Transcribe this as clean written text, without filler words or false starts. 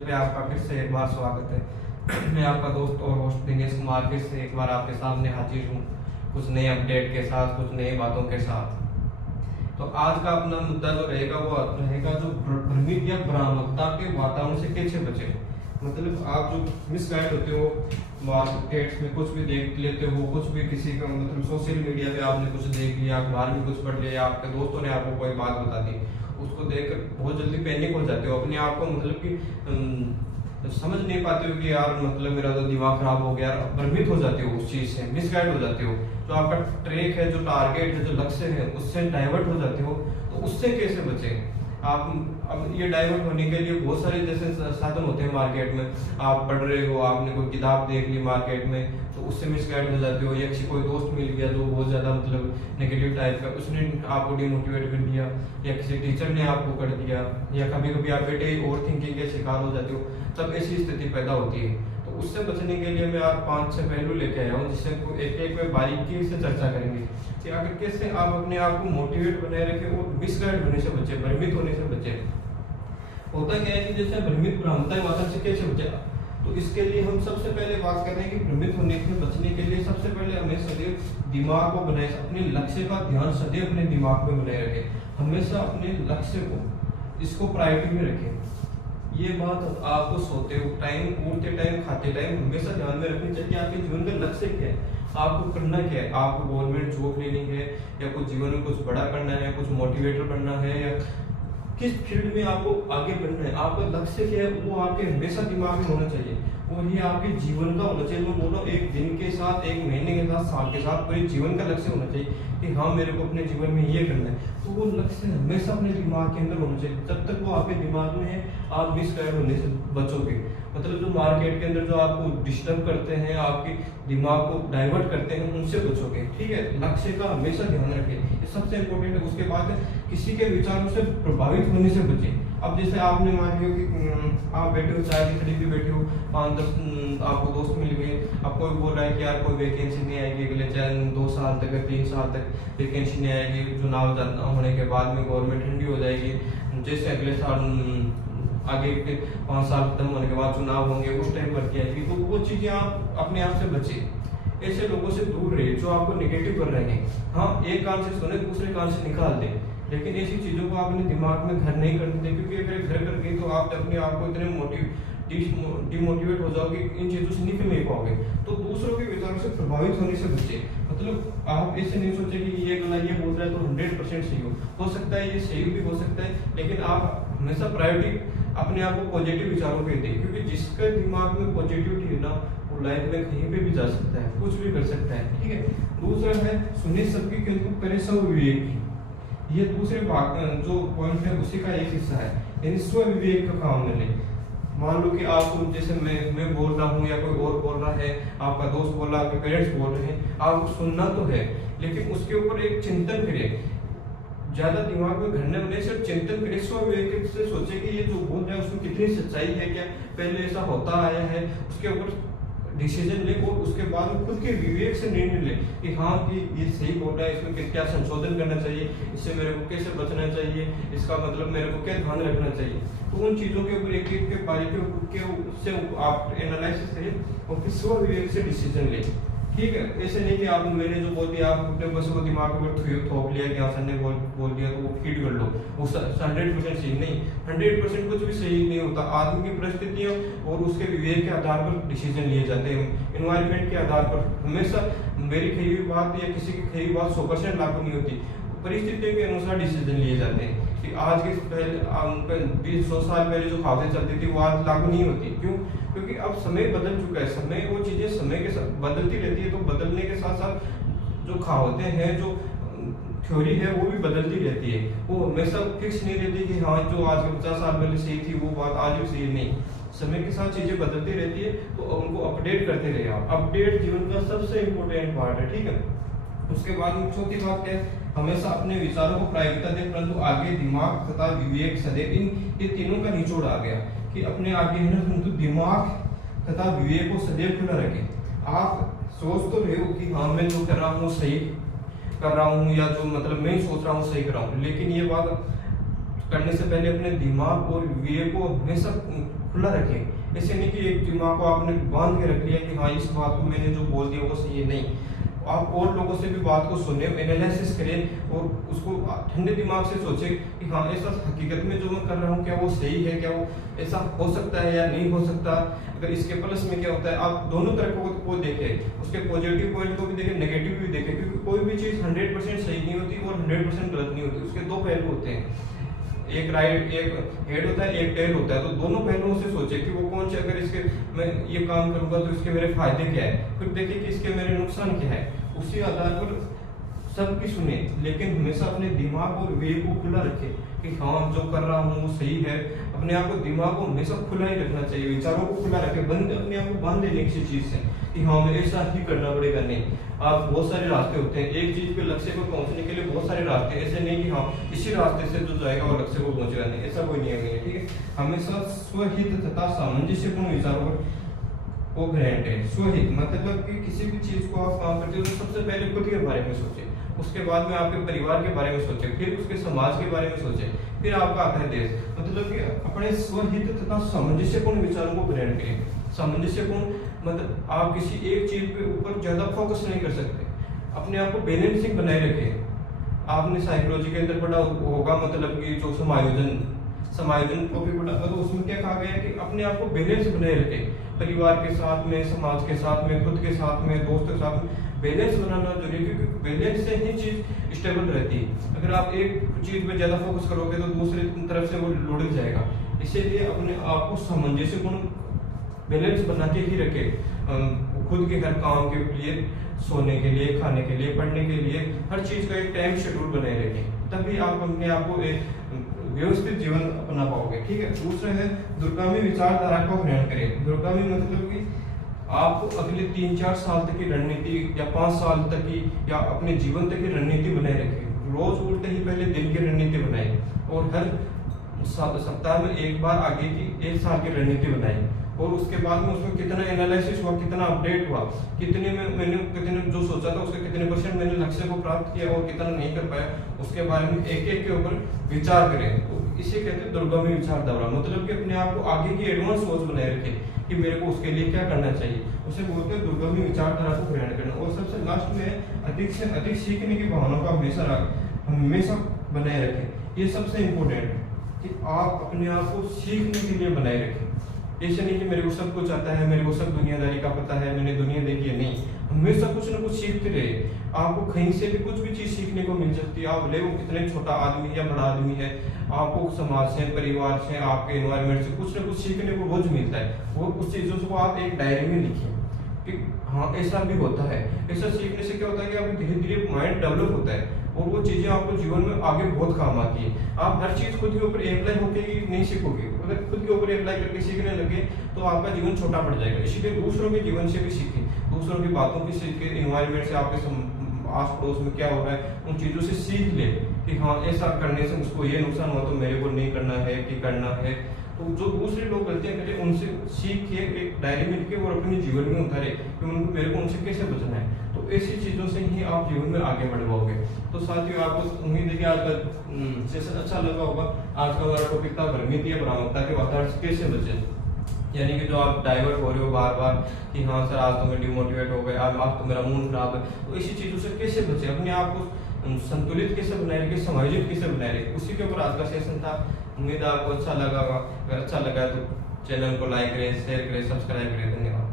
पे आपका फिर से एक बार स्वागत है। मैं आपका दोस्त और होस्ट दिनेश कुमार फिर से एक बार आपके सामने हाजिर हूँ कुछ नए अपडेट के साथ, कुछ नई बातों के साथ। तो आज का अपना मुद्दा जो रहेगा वो रहेगा जो भ्रमित या भ्रामकता के वातावरण से कैसे बचे। मतलब आप जो मिसगाइड होते हो, मार्केट्स में कुछ भी देख लेते हो, कुछ भी किसी का मतलब सोशल मीडिया पे आपने कुछ देख लिया, अखबार में कुछ पढ़ लिया, आपके दोस्तों ने आपको कोई बात बता दी, उसको देखकर बहुत जल्दी पैनिक हो जाते हो, अपने आप को मतलब कि समझ नहीं पाते हो कि यार मतलब मेरा तो दिमाग खराब हो गया, भ्रमित हो जाते हो उस चीज से, मिसगाइड हो जाते हो। जो आपका ट्रैक है, जो टारगेट है, जो लक्ष्य है, उससे डाइवर्ट हो जाते हो। तो उससे कैसे बचे आप? अब ये डाइवर्ट होने के लिए बहुत सारे जैसे साधन होते हैं मार्केट में। आप पढ़ रहे हो, आपने कोई किताब देख ली मार्केट में, तो उससे मिसगाइड हो जाते हो, या किसी कोई दोस्त मिल गया जो बहुत ज्यादा मतलब नेगेटिव टाइप का, उसने आपको डिमोटिवेट कर दिया, या किसी टीचर ने आपको कर दिया, या कभी कभी आप बेटे ओवर थिंकिंग के शिकार हो जाते हो, तब ऐसी स्थिति पैदा होती है। तो उससे बचने के लिए मैं आज 5-6 पहलू लेके आया हूँ, जिससे एक एक में बारीकी से चर्चा करेंगे कि आखिर कैसे आप अपने आप को मोटिवेट बनाए रखें और मिसगाइड होने से बचे, भ्रमित होने से बचे। होता क्या है कि जैसे भ्रमित भ्रामकता वातावरण से कैसे बचे, तो इसके लिए हम सबसे पहले बात कर रहे हैं कि भ्रमित होने से बचने के लिए सबसे पहले हमें सदैव दिमाग को बनाए, अपने लक्ष्य का ध्यान सदैव अपने दिमाग में बनाए रखें। हमेशा अपने लक्ष्य को, इसको प्रायोरिटी में रखें। ये बात आपको सोते टाइम, उठते टाइम, खाते टाइम हमेशा ध्यान में रखनी चाहिए। आपके जीवन का लक्ष्य क्या है, आपको करना क्या है? आपको गवर्नमेंट जॉब लेनी है, या कुछ जीवन में कुछ बड़ा करना है, कुछ मोटिवेटर बनना है, या किस फील्ड में आपको आगे बढ़ना है? आपका लक्ष्य क्या है वो आपके हमेशा दिमाग में होना चाहिए, और ये आपके जीवन का होना चाहिए। मैं बोलो एक दिन के साथ, एक महीने के साथ, साल के साथ, पूरे जीवन का लक्ष्य होना चाहिए कि हाँ मेरे को अपने जीवन में ये करना है। तो वो लक्ष्य हमेशा अपने दिमाग के अंदर होना चाहिए। जब तक वो आपके दिमाग में है, आप मिसगाइड होने से बचोगे। मतलब जो मार्केट के अंदर जो आपको डिस्टर्ब करते हैं, आपके दिमाग को डाइवर्ट करते हैं, उनसे बचोगे। ठीक है, लक्ष्य का हमेशा ध्यान रखें, ये सबसे इम्पोर्टेंट है। उसके बाद किसी के विचारों से प्रभावित होने से बचें। अब जैसे आपने मान लिया कि आप बैठे हो, चाय की खड़ी पे बैठे हो, 5-10 आपको दोस्त मिल गए, आपको बोल रहा है कि यार कोई वैकेंसी नहीं आएगी अगले 2 साल तक, 3 साल तक वैकेंसी नहीं आएगी, चुनाव होने के बाद में गवर्नमेंट ठंडी हो जाएगी, जैसे अगले साल आगे के 5 साल खत्म होने के बाद चुनाव होंगे, उस टाइम भर्ती आएगी। तो वो चीजें आप अपने आप से बचे, ऐसे लोगों से दूर रहिए जो आपको नेगेटिव कर रहे हैं। हाँ, एक कान से सुने, दूसरे कान से निकाल दे, लेकिन ऐसी चीजों को आप अपने दिमाग में घर नहीं करने दें, क्योंकि अगर घर कर गई तो आप अपने आप को इतने डिमोटिवेट हो जाओगे, इन चीजों से निकल नहीं पाओगे। तो दूसरों के विचारों से प्रभावित होने से बचे। मतलब आप ऐसे नहीं सोचे कि ये गला ये बोल रहा है तो 100% सही हो सकता है, ये सही भी हो सकता है, लेकिन आप हमेशा प्रायोरिटी अपने आप को पॉजिटिव विचारों पे दें, क्योंकि जिसके दिमाग में पॉजिटिविटी है ना, वो लाइफ में कहीं पे भी जा सकता है, कुछ भी कर सकता है। ठीक है, दूसरा है सुनिए सबकी किंतु करे स्व विवेक की। ये दूसरे भाग जो पॉइंट है उसी का एक हिस्सा है, यानी स्व विवेक का काम में लें। मान लो कि आपको जैसे मैं बोल रहा हूँ, या कोई और बोल रहा है, आपका दोस्त बोल रहा है, आपके पेरेंट्स बोल रहे हैं, आपको सुनना तो है, लेकिन उसके ऊपर एक चिंतन करें, ज्यादा दिमाग में घरने बने, सिर्फ चिंतन करें, स्व विवेक से सोचे कि ये जो बोल रहा है उसमें कितनी सच्चाई है, क्या पहले ऐसा होता आया है, उसके ऊपर डिसीजन ले, और उसके बाद खुद के विवेक से निर्णय ले कि हाँ कि ये सही बोल रहा है, इसमें क्या संशोधन करना चाहिए, इससे मेरे को कैसे बचना चाहिए, इसका मतलब मेरे को क्या ध्यान रखना चाहिए। तो उन चीजों के ऊपर एक एक के बारीकी के उससे आप एनालिसिस करें और फिर स्व विवेक से डिसीजन ले। ठीक है, ऐसे नहीं कि आप मैंने जो बोल दिया आप अपने बस को दिमाग में थोप लिया कि हाँ सर ने बोल दिया तो वो फीड कर लो, वो 100% सही नहीं, 100% कुछ भी सही नहीं होता। आदमी की परिस्थितियां और उसके विवेक के आधार पर डिसीजन लिए जाते हैं, इन्वायरमेंट के आधार पर। हमेशा मेरी कही हुई बात या किसी की कही हुई बात 100% लागू नहीं होती, परिस्थितियों के अनुसार डिसीजन लिए जाते हैं। कि आज के पहले 20-100 साल पहले जो खबरें चलती थी वो आज लागू नहीं होती। क्यों? क्योंकि अब समय बदल चुका है, समय वो चीजें समय के साथ बदलती रहती है, तो बदलने के साथ साथ जो कहावतें हैं, जो थ्योरी है, वो भी बदलती रहती है, वो हमेशा फिक्स नहीं रहती कि हाँ जो आज के 50 साल पहले सही थी वो बात आज भी सही नहीं। समय के साथ चीजें बदलती रहती है, तो उनको अपडेट करते रहिए आप। अपडेट जीवन का सबसे इम्पोर्टेंट पार्ट है। ठीक है, उसके बाद में चौथी बात क्या है, हमेशा अपने विचारों को प्राथमिकता दें, परंतु आगे दिमाग तथा विवेक सदैव, इन ये तीनों का निचोड़ आ गया कि अपने आगे है ना, परंतु दिमाग तथा विवेक को सदैव खुला रखें। आप सोच तो रहे हो कि हाँ मैं जो कर रहा हूँ सही कर रहा हूँ, या जो मतलब मैं सोच रहा हूँ सही कर रहा हूँ, लेकिन ये बात करने से पहले अपने दिमाग और विवेक को हमेशा खुला रखें। ऐसे नहीं कि एक दिमाग को आपने बांध के रख लिया कि हाँ इस बात को मैंने जो बोल दिया वो सही है, नहीं। आप और लोगों से भी बात को सुने, एनालिसिस करें और उसको ठंडे दिमाग से सोचें कि हाँ ऐसा हकीकत में जो मैं कर रहा हूँ क्या वो सही है, क्या वो ऐसा हो सकता है या नहीं हो सकता। अगर इसके प्लस में क्या होता है, आप दोनों तरफ को देखें, उसके पॉजिटिव पॉइंट को भी देखें, नेगेटिव भी देखें, क्योंकि कोई भी चीज़ 100% सही नहीं होती और 100% गलत नहीं होती। उसके दो पहलू होते हैं, एक राइट एक हेड होता है, एक टेल होता है। तो दोनों पहलुओं से सोचे कि वो कौन से, अगर इसके मैं ये काम करूंगा तो इसके मेरे फायदे क्या है, फिर देखिए कि इसके मेरे नुकसान क्या है, उसी आधार पर सबकी सुने, लेकिन हमेशा अपने दिमाग और वे को खुला रखे कि हाँ जो कर रहा हूँ वो सही है। अपने आप को दिमाग को हमेशा खुला ही रखना चाहिए, विचारों को खुला रखे, बंद अपने आप को बांध देने किसी चीज से कि हाँ मुझे ऐसा ही करना पड़ेगा, नहीं। आप बहुत सारे रास्ते होते हैं, एक चीज पे लक्ष्य को पहुंचने के लिए बहुत सारे रास्ते, ऐसे नहीं कि हाँ इसी रास्ते से जो जाएगा वो लक्ष्य को पहुंचेगा, नहीं, ऐसा कोई नियम नहीं है, ठीक है। हमेशा स्वहित तथा सामंजस्यपूर्ण विचारों को ग्रहण करें। स्वहित मतलब कि किसी भी चीज को आप काम करते हो तो सबसे पहले खुद के बारे में सोचे, उसके बाद में आपके परिवार के बारे में सोचे, फिर उसके समाज के बारे में सोचे, फिर आपका आता है देश। मतलब कि अपने स्वहित तथा सामंजस्यपूर्ण विचारों को ग्रहण करें। सामंजस्यपूर्ण मतलब आप किसी एक चीज पे ऊपर ज्यादा फोकस नहीं कर सकते, अपने आप को बैलेंसिंग बनाए रखें। आपने साइकोलॉजी के अंदर पढ़ा होगा, मतलब कि जो समायोजन को भी पढ़ा, तो उसमें क्या कहा गया है कि अपने आप को बैलेंस बनाए रखें, परिवार के साथ में, समाज के साथ में, खुद के साथ में, दोस्तों के साथ में बैलेंस बनाना जरूरी है, क्योंकि बैलेंस से ही चीज स्टेबल रहती है। अगर आप एक चीज पे ज्यादा फोकस करोगे तो दूसरी तरफ से वो लुढ़क जाएगा। इसीलिए अपने आप को सामंजस्यपूर्ण बैलेंस बना के ही रखे, खुद के हर काम के लिए, सोने के लिए, खाने के लिए, पढ़ने के लिए, हर चीज का एक टाइम शेड्यूल बनाए रखें, तभी आप अपने आप को एक व्यवस्थित जीवन अपना पाओगे, ठीक है। दूसरा है दूरगामी विचारधारा को ग्रहण करें। दूरगामी मतलब कि आपको अगले 3-4 साल तक की रणनीति या 5 साल तक की या अपने जीवन तक की रणनीति बनाए रखें। रोज उठते ही पहले दिन की रणनीति बनाएं और हर सप्ताह में एक बार आगे की 1 साल की रणनीति बनाएं, और उसके बाद में उसमें कितना एनालिसिस हुआ, कितना अपडेट हुआ, कितने में मैंने कितने जो सोचा था उसके कितने % मैंने लक्ष्य को प्राप्त किया और कितना नहीं कर पाया, उसके बारे में एक एक के ऊपर विचार करें। तो इसे कहते हैं दूरगामी विचारधारा, मतलब कि अपने आप को आगे की एडवांस सोच बनाए रखें कि मेरे को उसके लिए क्या करना चाहिए, उसे बोलते हैं दूरगामी विचारधारा को ग्रहण करना। और सबसे लास्ट में अधिक से अधिक सीखने की भावना को हमेशा बनाए रखें। ये सबसे इम्पोर्टेंट है कि आप अपने आप को सीखने के लिए बनाए रखें। ऐसे नहीं कि मेरे को सब कुछ आता है, मेरे को सब दुनियादारी का पता है, मैंने दुनिया देखी है, नहीं। हमेशा कुछ ना कुछ सीखते रहे, आपको कहीं से भी कुछ भी चीज सीखने को मिल सकती है। आप भले वो कितने छोटा आदमी या बड़ा आदमी है, आपको समाज से, परिवार से, आपके एनवायरमेंट से कुछ ना कुछ सीखने को रोज मिलता है। वो उस चीजों को आप एक डायरी में लिखिए कि हाँ ऐसा भी होता है। ऐसा सीखने से क्या होता है कि आपको धीरे धीरे माइंड डेवलप होता है और वो चीजें आपको जीवन में आगे बहुत काम आती है। आप हर चीज खुद के ऊपर अप्लाई होके ही नहीं सीखोगे, अगर खुद के ऊपर अप्लाई करके सीखने लगे तो आपका जीवन छोटा पड़ जाएगा। इसीलिए दूसरों के जीवन से भी सीखें, दूसरों की बातों की सीखें, एनवायरमेंट से, आपके आस पड़ोस में क्या हो रहा है उन चीजों से सीख ले कि हाँ ऐसा करने से मुझको ये नुकसान हुआ तो मेरे को नहीं करना है कि करना है। तो जो दूसरे लोग गलतियां करें उनसे सीख के एक डायरी में लिख के और अपने जीवन में उतारे कि उनको मेरे को उनसे कैसे बचना है। तो ऐसी चीजों से ही आप जीवन में आगे बढ़ पाओगे। तो साथियों आपको उम्मीद है कि आज का सेशन अच्छा लगा होगा। आज का हमारा टॉपिक था भ्रमित या भ्रामकता के वातावरण से कैसे बचे, यानी कि जो आप डाइवर्ट हो रहे हो बार बार कि हाँ सर आज तो मैं डिमोटिवेट हो गया, आज तो मेरा मूड खराब है, तो इसी चीजों से कैसे बचे, अपने आप को संतुलित कैसे बनाए रखे, समायोजित कैसे बनाए रखे, उसी के ऊपर आज का सेशन था। उम्मीद है आपको अच्छा लगा होगा। अगर अच्छा लगा तो चैनल को लाइक करें, शेयर करें, सब्सक्राइब करें। धन्यवाद।